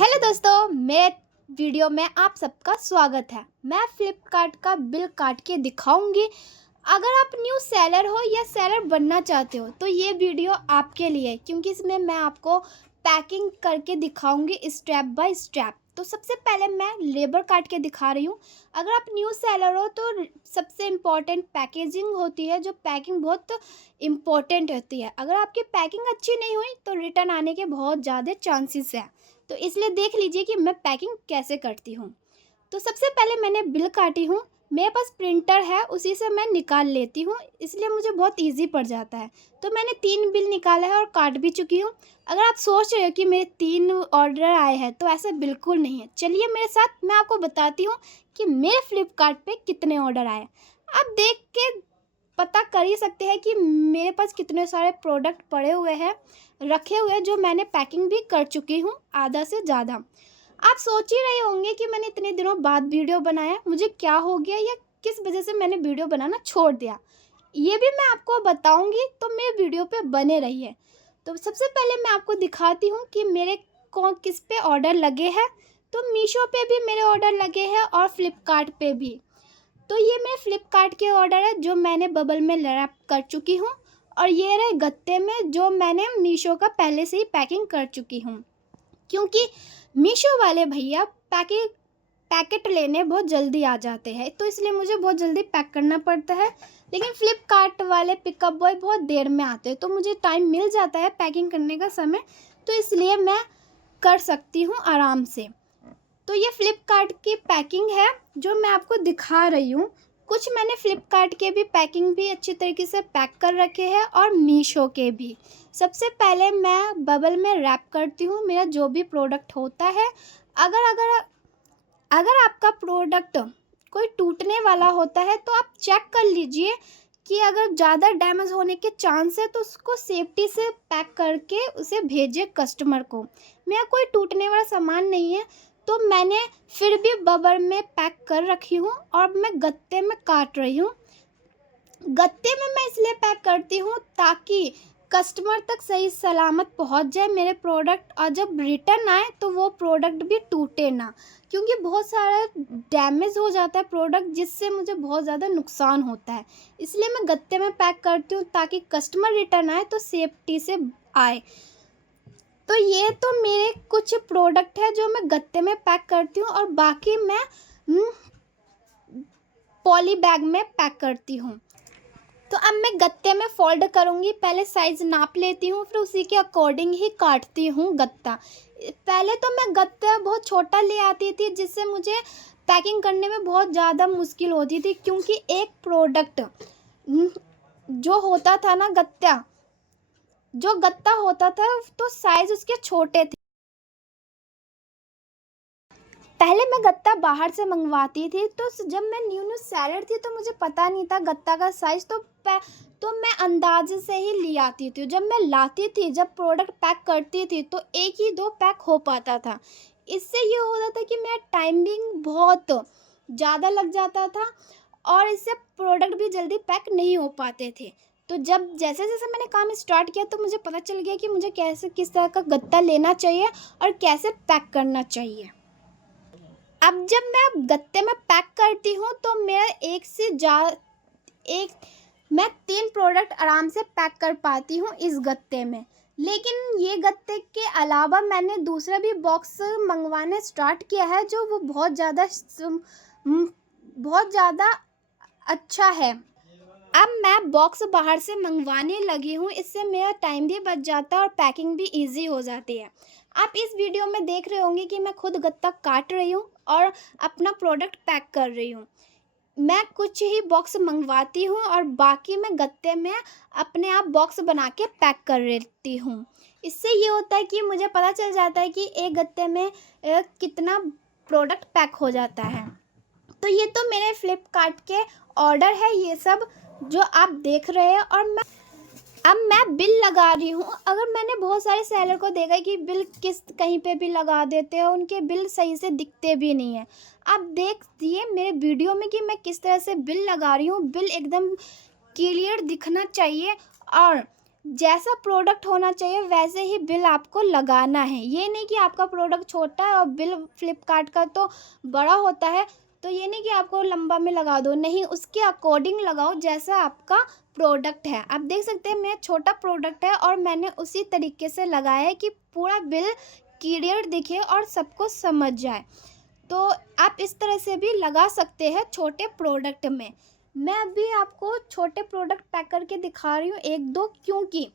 Hello दोस्तों, मेरे video में आप सबका स्वागत है। मैं फ्लिपकार्ट का बिल काट के दिखाऊंगी। अगर आप न्यू सेलर हो या सेलर बनना चाहते हो तो ये वीडियो आपके लिए है, क्योंकि इसमें मैं आपको पैकिंग करके दिखाऊंगी स्टेप बाय स्टेप। तो सबसे पहले मैं लेबर काट के दिखा रही हूँ। अगर आप न्यू सेलर हो तो सबसे इम्पॉर्टेंट पैकेजिंग होती है, जो पैकिंग बहुत इम्पॉर्टेंट होती है। अगर आपकी पैकिंग अच्छी नहीं हुई तो रिटर्न आने के बहुत ज़्यादा चांसेस हैं। तो इसलिए देख लीजिए कि मैं पैकिंग कैसे करती हूँ। तो सबसे पहले मैंने बिल काटी हूँ। मेरे पास प्रिंटर है, उसी से मैं निकाल लेती हूँ, इसलिए मुझे बहुत इजी पड़ जाता है। तो मैंने 3 बिल निकाला है और काट भी चुकी हूँ। अगर आप सोच रहे हो कि मेरे 3 ऑर्डर आए हैं तो ऐसा बिल्कुल नहीं है। चलिए मेरे साथ, मैं आपको बताती हूँ कि मेरे फ्लिपकार्ट पे कितने ऑर्डर आए। आप देख के पता कर ही सकते हैं कि मेरे पास कितने सारे प्रोडक्ट पड़े हुए हैं, रखे हुए हैं, जो मैंने पैकिंग भी कर चुकी हूँ आधा से ज़्यादा। आप सोच ही रहे होंगे कि मैंने इतने दिनों बाद वीडियो बनाया, मुझे क्या हो गया या किस वजह से मैंने वीडियो बनाना छोड़ दिया, ये भी मैं आपको बताऊंगी। तो मेरे वीडियो पे बने रहिए। तो सबसे पहले मैं आपको दिखाती हूँ कि मेरे कौन किस पे ऑर्डर लगे हैं। तो मीशो पे भी मेरे ऑर्डर लगे हैं और फ्लिपकार्ट पे भी। तो ये मेरे फ्लिपकार्ट के ऑर्डर है जो मैंने बबल में रैप कर चुकी हूँ, और ये रहे गत्ते में जो मैंने मीशो का पहले से ही पैकिंग कर चुकी हूँ। क्योंकि मीशो वाले भैया पैकेट लेने बहुत जल्दी आ जाते हैं, तो इसलिए मुझे बहुत जल्दी पैक करना पड़ता है। लेकिन फ्लिपकार्ट वाले पिकअप बॉय बहुत देर में आते हैं, तो मुझे टाइम मिल जाता है पैकिंग करने का समय, तो इसलिए मैं कर सकती हूँ आराम से। तो ये फ्लिपकार्ट की पैकिंग है जो मैं आपको दिखा रही हूँ। कुछ मैंने फ्लिपकार्ट के भी पैकिंग भी अच्छी तरीके से पैक कर रखे हैं और मीशो के भी। सबसे पहले मैं बबल में रैप करती हूँ मेरा जो भी प्रोडक्ट होता है। अगर अगर अगर आपका प्रोडक्ट कोई टूटने वाला होता है तो आप चेक कर लीजिए कि अगर ज़्यादा डैमेज होने के चांस है तो उसको सेफ्टी से पैक करके उसे भेजिए कस्टमर को। मेरा कोई टूटने वाला सामान नहीं है, तो मैंने फिर भी बबल में पैक कर रखी हूँ और मैं गत्ते में काट रही हूँ। गत्ते में मैं इसलिए पैक करती हूँ ताकि कस्टमर तक सही सलामत पहुँच जाए मेरे प्रोडक्ट, और जब रिटर्न आए तो वो प्रोडक्ट भी टूटे ना, क्योंकि बहुत सारा डैमेज हो जाता है प्रोडक्ट, जिससे मुझे बहुत ज़्यादा नुकसान होता है। इसलिए मैं गत्ते में पैक करती हूँ ताकि कस्टमर रिटर्न आए तो सेफ्टी से आए। तो ये तो मेरे कुछ प्रोडक्ट है जो मैं गत्ते में पैक करती हूँ, और बाकी मैं पॉली बैग में पैक करती हूँ। तो अब मैं गत्ते में फोल्ड करूँगी। पहले साइज़ नाप लेती हूँ, फिर उसी के अकॉर्डिंग ही काटती हूँ गत्ता। पहले तो मैं गत्ता बहुत छोटा ले आती थी, जिससे मुझे पैकिंग करने में बहुत ज़्यादा मुश्किल होती थी, क्योंकि एक प्रोडक्ट जो होता था ना, जो गत्ता होता था तो साइज़ उसके छोटे थे। पहले मैं गत्ता बाहर से मंगवाती थी, तो जब मैं न्यू सेलर थी तो मुझे पता नहीं था गत्ता का साइज़, तो मैं अंदाजे से ही ले आती थी। जब मैं लाती थी, जब प्रोडक्ट पैक करती थी तो एक ही दो पैक हो पाता था। इससे ये होता था कि मेरा टाइमिंग बहुत ज़्यादा लग जाता था, और इससे प्रोडक्ट भी जल्दी पैक नहीं हो पाते थे। तो जब जैसे जैसे मैंने काम स्टार्ट किया तो मुझे पता चल गया कि मुझे कैसे किस तरह का गत्ता लेना चाहिए और कैसे पैक करना चाहिए। अब जब मैं गत्ते में पैक करती हूँ तो मेरा मैं 3 प्रोडक्ट आराम से पैक कर पाती हूँ इस गत्ते में। लेकिन ये गत्ते के अलावा मैंने दूसरा भी बॉक्स मंगवाने स्टार्ट किया है, जो वो बहुत ज़्यादा अच्छा है। अब मैं बॉक्स बाहर से मंगवाने लगी हूँ, इससे मेरा टाइम भी बच जाता है और पैकिंग भी इजी हो जाती है। आप इस वीडियो में देख रहे होंगे कि मैं खुद गत्ता काट रही हूँ और अपना प्रोडक्ट पैक कर रही हूँ। मैं कुछ ही बॉक्स मंगवाती हूँ और बाकी मैं गत्ते में अपने आप बॉक्स बना के पैक कर लेती हूँ। इससे ये होता है कि मुझे पता चल जाता है कि एक गत्ते में कितना प्रोडक्ट पैक हो जाता है। तो ये तो मेरे फ्लिपकार्ट के ऑर्डर है ये सब जो आप देख रहे हैं, और अब मैं बिल लगा रही हूँ। अगर मैंने बहुत सारे सेलर को देखा है कि बिल कहीं पे भी लगा देते हैं, उनके बिल सही से दिखते भी नहीं है। आप देखिए मेरे वीडियो में कि मैं किस तरह से बिल लगा रही हूँ। बिल एकदम क्लियर दिखना चाहिए, और जैसा प्रोडक्ट होना चाहिए वैसे ही बिल आपको लगाना है। ये नहीं कि आपका प्रोडक्ट छोटा है और बिल फ्लिपकार्ट का तो बड़ा होता है, तो ये नहीं कि आपको लंबा में लगा दो, नहीं, उसके अकॉर्डिंग लगाओ जैसा आपका प्रोडक्ट है। आप देख सकते हैं मेरा छोटा प्रोडक्ट है और मैंने उसी तरीके से लगाया है कि पूरा बिल क्लियर दिखे और सबको समझ जाए। तो आप इस तरह से भी लगा सकते हैं छोटे प्रोडक्ट में। मैं अभी आपको छोटे प्रोडक्ट पैक करके दिखा रही हूँ एक दो, क्योंकि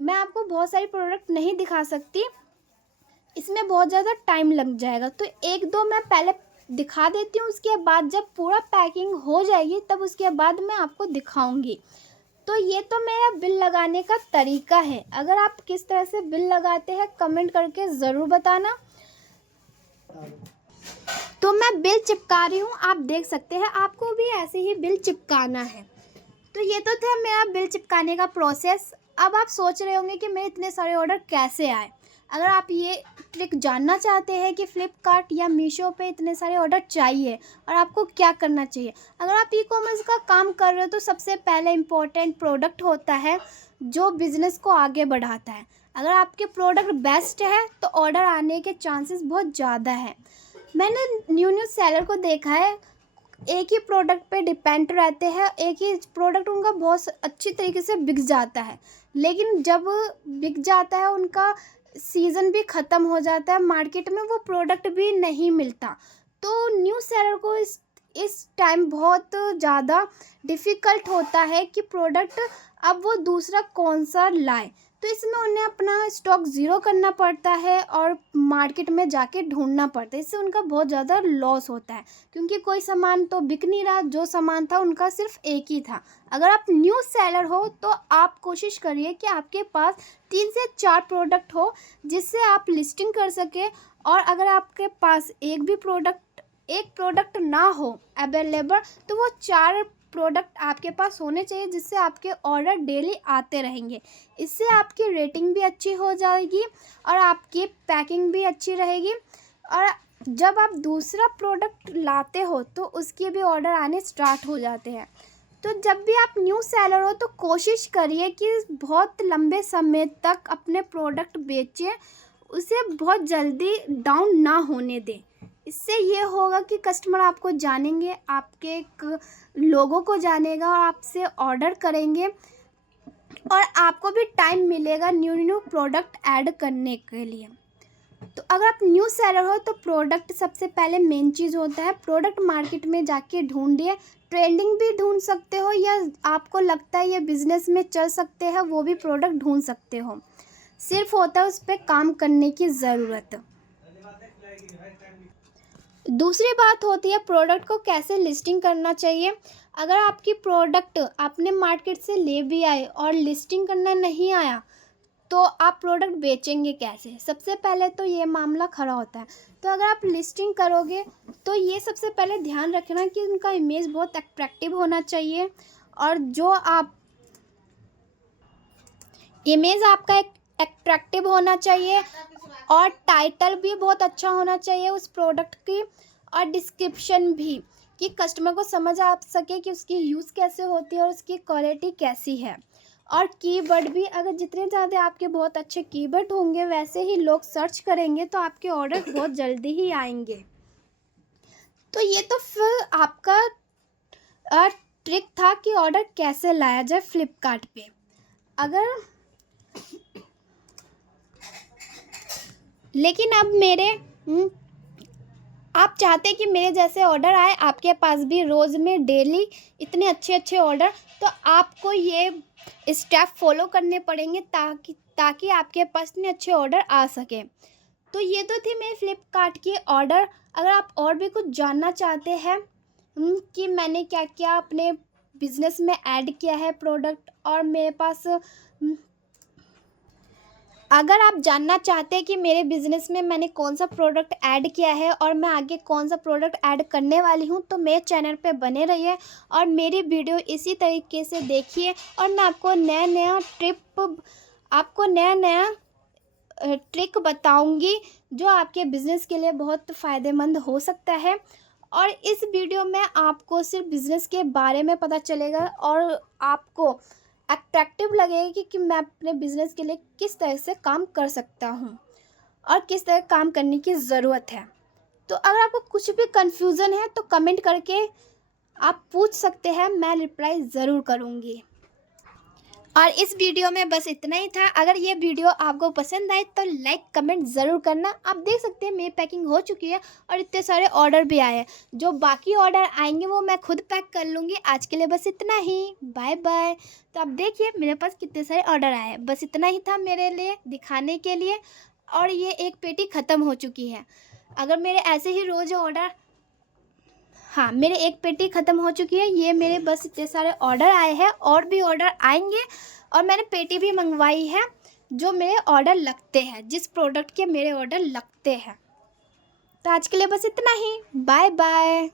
मैं आपको बहुत सारी प्रोडक्ट नहीं दिखा सकती, इसमें बहुत ज़्यादा टाइम लग जाएगा। तो एक दो मैं पहले दिखा देती हूँ, उसके बाद जब पूरा पैकिंग हो जाएगी तब उसके बाद मैं आपको दिखाऊंगी। तो ये तो मेरा बिल लगाने का तरीका है। अगर आप किस तरह से बिल लगाते हैं कमेंट करके ज़रूर बताना। तो मैं बिल चिपका रही हूँ, आप देख सकते हैं, आपको भी ऐसे ही बिल चिपकाना है। तो ये तो था मेरा बिल चिपकाने का प्रोसेस। अब आप सोच रहे होंगे कि मेरे इतने सारे ऑर्डर कैसे आए। अगर आप ये ट्रिक जानना चाहते हैं कि फ़्लिपकार्ट या मीशो पे इतने सारे ऑर्डर चाहिए और आपको क्या करना चाहिए, अगर आप ई कॉमर्स का काम कर रहे हो तो सबसे पहले इम्पोर्टेंट प्रोडक्ट होता है जो बिज़नेस को आगे बढ़ाता है। अगर आपके प्रोडक्ट बेस्ट है तो ऑर्डर आने के चांसेस बहुत ज़्यादा है। मैंने न्यू सेलर को देखा है, एक ही प्रोडक्ट पे डिपेंड रहते हैं, एक ही प्रोडक्ट उनका बहुत अच्छी तरीके से बिक जाता है, लेकिन जब बिक जाता है उनका सीज़न भी ख़त्म हो जाता है, मार्केट में वो प्रोडक्ट भी नहीं मिलता। तो न्यू सेलर को इस टाइम बहुत ज़्यादा डिफ़िकल्ट होता है कि प्रोडक्ट अब वो दूसरा कौन सा लाए। तो इसमें उन्हें अपना स्टॉक ज़ीरो करना पड़ता है और मार्केट में जाके ढूंढना पड़ता है। इससे उनका बहुत ज़्यादा लॉस होता है, क्योंकि कोई सामान तो बिक नहीं रहा, जो सामान था उनका सिर्फ एक ही था। अगर आप न्यू सेलर हो तो आप कोशिश करिए कि आपके पास 3 से 4 प्रोडक्ट हो जिससे आप लिस्टिंग कर सकें। और अगर आपके पास एक प्रोडक्ट ना हो अवेलेबल, तो वो 4 प्रोडक्ट आपके पास होने चाहिए जिससे आपके ऑर्डर डेली आते रहेंगे। इससे आपकी रेटिंग भी अच्छी हो जाएगी और आपकी पैकिंग भी अच्छी रहेगी। और जब आप दूसरा प्रोडक्ट लाते हो तो उसके भी ऑर्डर आने स्टार्ट हो जाते हैं। तो जब भी आप न्यू सेलर हो तो कोशिश करिए कि बहुत लंबे समय तक अपने प्रोडक्ट बेचें, उसे बहुत जल्दी डाउन ना होने दें। इससे ये होगा कि कस्टमर आपको जानेंगे, आपके लोगों को जानेगा और आपसे ऑर्डर करेंगे, और आपको भी टाइम मिलेगा न्यू प्रोडक्ट ऐड करने के लिए। तो अगर आप न्यू सेलर हो तो प्रोडक्ट सबसे पहले मेन चीज़ होता है। प्रोडक्ट मार्केट में जाके ढूंढिए, ट्रेंडिंग भी ढूंढ सकते हो या आपको लगता है ये बिज़नेस में चल सकते हैं वो भी प्रोडक्ट ढूंढ सकते हो। सिर्फ होता है उस पर काम करने की ज़रूरत। दूसरी बात होती है प्रोडक्ट को कैसे लिस्टिंग करना चाहिए। अगर आपकी प्रोडक्ट आपने मार्केट से ले भी आए और लिस्टिंग करना नहीं आया तो आप प्रोडक्ट बेचेंगे कैसे? सबसे पहले तो ये मामला खड़ा होता है। तो अगर आप लिस्टिंग करोगे तो ये सबसे पहले ध्यान रखना कि उनका इमेज बहुत अट्रैक्टिव होना चाहिए, और जो आप इमेज आपका एक अट्रैक्टिव होना चाहिए, और टाइटल भी बहुत अच्छा होना चाहिए उस प्रोडक्ट की, और डिस्क्रिप्शन भी, कि कस्टमर को समझ आ सके कि उसकी यूज़ कैसे होती है और उसकी क्वालिटी कैसी है। और कीवर्ड भी, अगर जितने ज़्यादा आपके बहुत अच्छे कीवर्ड होंगे वैसे ही लोग सर्च करेंगे तो आपके ऑर्डर बहुत जल्दी ही आएंगे। तो ये तो फिर आपका ट्रिक था कि ऑर्डर कैसे लाया जाए फ्लिपकार्ट पे। अगर लेकिन अब आप चाहते हैं कि मेरे जैसे ऑर्डर आए आपके पास भी रोज़ में डेली इतने अच्छे अच्छे ऑर्डर, तो आपको ये स्टेप फॉलो करने पड़ेंगे ताकि आपके पास इतने अच्छे ऑर्डर आ सके। तो ये तो थी मेरे फ्लिपकार्ट की ऑर्डर। अगर आप और भी कुछ जानना चाहते हैं कि मैंने क्या क्या अपने बिज़नेस में ऐड किया है प्रोडक्ट, और मेरे पास अगर आप जानना चाहते हैं कि मेरे बिज़नेस में मैंने कौन सा प्रोडक्ट ऐड किया है और मैं आगे कौन सा प्रोडक्ट ऐड करने वाली हूं, तो मेरे चैनल पे बने रहिए और मेरी वीडियो इसी तरीके से देखिए। और मैं आपको नया नया ट्रिक बताऊंगी जो आपके बिज़नेस के लिए बहुत फ़ायदेमंद हो सकता है। और इस वीडियो में आपको सिर्फ बिज़नेस के बारे में पता चलेगा और आपको अट्रैक्टिव लगेगी कि मैं अपने बिज़नेस के लिए किस तरह से काम कर सकता हूँ और किस तरह काम करने की ज़रूरत है। तो अगर आपको कुछ भी कन्फ्यूज़न है तो कमेंट करके आप पूछ सकते हैं, मैं रिप्लाई ज़रूर करूँगी। और इस वीडियो में बस इतना ही था। अगर ये वीडियो आपको पसंद आए तो लाइक कमेंट ज़रूर करना। आप देख सकते हैं मेरी पैकिंग हो चुकी है और इतने सारे ऑर्डर भी आए हैं। जो बाकी ऑर्डर आएंगे वो मैं खुद पैक कर लूँगी। आज के लिए बस इतना ही, बाय बाय। तो आप देखिए मेरे पास कितने सारे ऑर्डर आए हैं। बस इतना ही था मेरे लिए दिखाने के लिए। और ये एक पेटी ख़त्म हो चुकी है। अगर मेरे ऐसे ही रोज़ ऑर्डर, हाँ मेरे एक पेटी ख़त्म हो चुकी है। ये मेरे बस इतने सारे ऑर्डर आए हैं और भी ऑर्डर आएंगे। और मैंने पेटी भी मंगवाई है जो मेरे ऑर्डर लगते हैं, जिस प्रोडक्ट के मेरे ऑर्डर लगते हैं। तो आज के लिए बस इतना ही, बाय बाय।